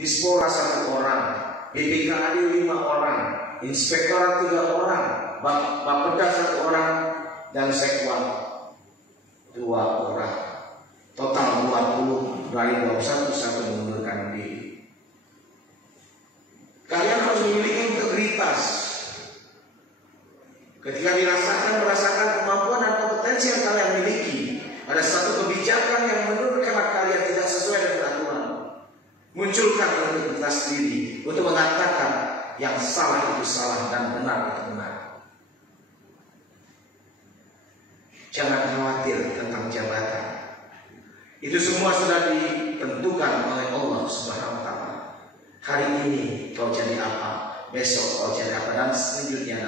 Dispora 1 orang, BPKAD 5 orang, Inspektorat 3 orang, Bapeda 1 orang, dan Sekwan 2 orang. Total 20, dari 21 satu mengundurkan diri. Kalian harus memiliki integritas. Ketika merasakan kemampuan dan kompetensi yang kalian miliki, ada satu kebijakan yang menurut kalian tidak sesuai dengan aturan, munculkan integritas diri untuk mengatakan yang salah itu salah dan benar itu benar. Jangan khawatir tentang jabatan. Itu semua sudah ditentukan oleh Allah Subhanahu wa Ta'ala. Hari ini kau jadi apa, besok kau jadi apa, dan selanjutnya.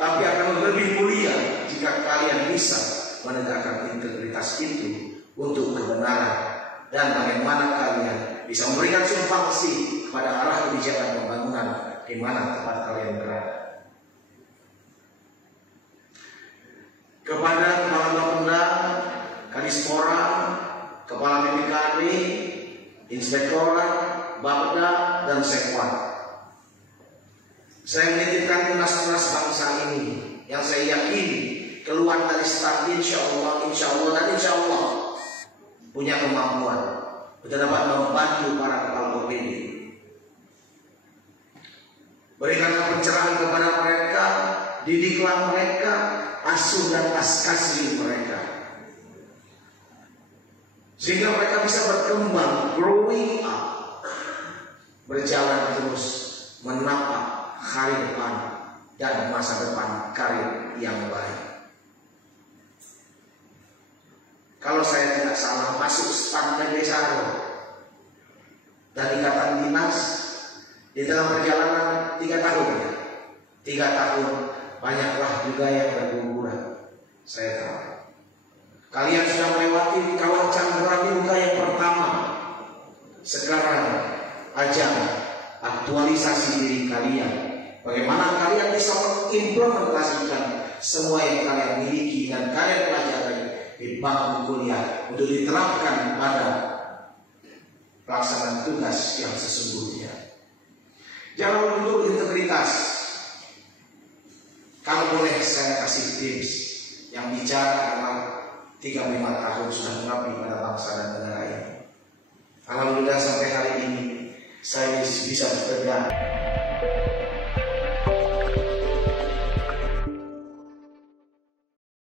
Tapi akan lebih mulia jika kalian bisa menegakkan integritas itu untuk kebenaran, dan bagaimana kalian bisa memberikan sumbangsi kepada arah kebijakan pembangunan di mana tempat kalian berada. Kepada Kepala Bapeda, Kadispora, Kepala BPKAD, Inspektorat, Bapeda, dan Sekwan, saya menitipkan tunas-tunas bangsa ini yang saya yakini keluar dari start insya Allah punya kemampuan untuk dapat membantu para kepala OPD. Berikanlah pencerahan kepada mereka, didiklah mereka, asuh dan kasih mereka, sehingga mereka bisa berkembang, growing up, berjalan terus menapak hari depan dan masa depan karir yang baik. Kalau saya tidak salah, masuk staf Besaro dan ikatan dinas di dalam perjalanan 3 tahun ya. 3 tahun banyaklah juga yang berguguran. Saya tahu kalian sudah melewati kawah Chandra Muka yang pertama. Sekarang ajang aktualisasi diri kalian. Bagaimana kalian bisa mengimplementasikan semua yang kalian miliki dan kalian pelajari di bangku kuliah untuk diterapkan pada pelaksanaan tugas yang sesungguhnya. Jangan lupa integritas. Kalau boleh saya kasih tips yang bicara adalah 35 tahun sudah mengabdi pada bangsa dan negara ini. Alhamdulillah sampai hari ini saya bisa bekerja.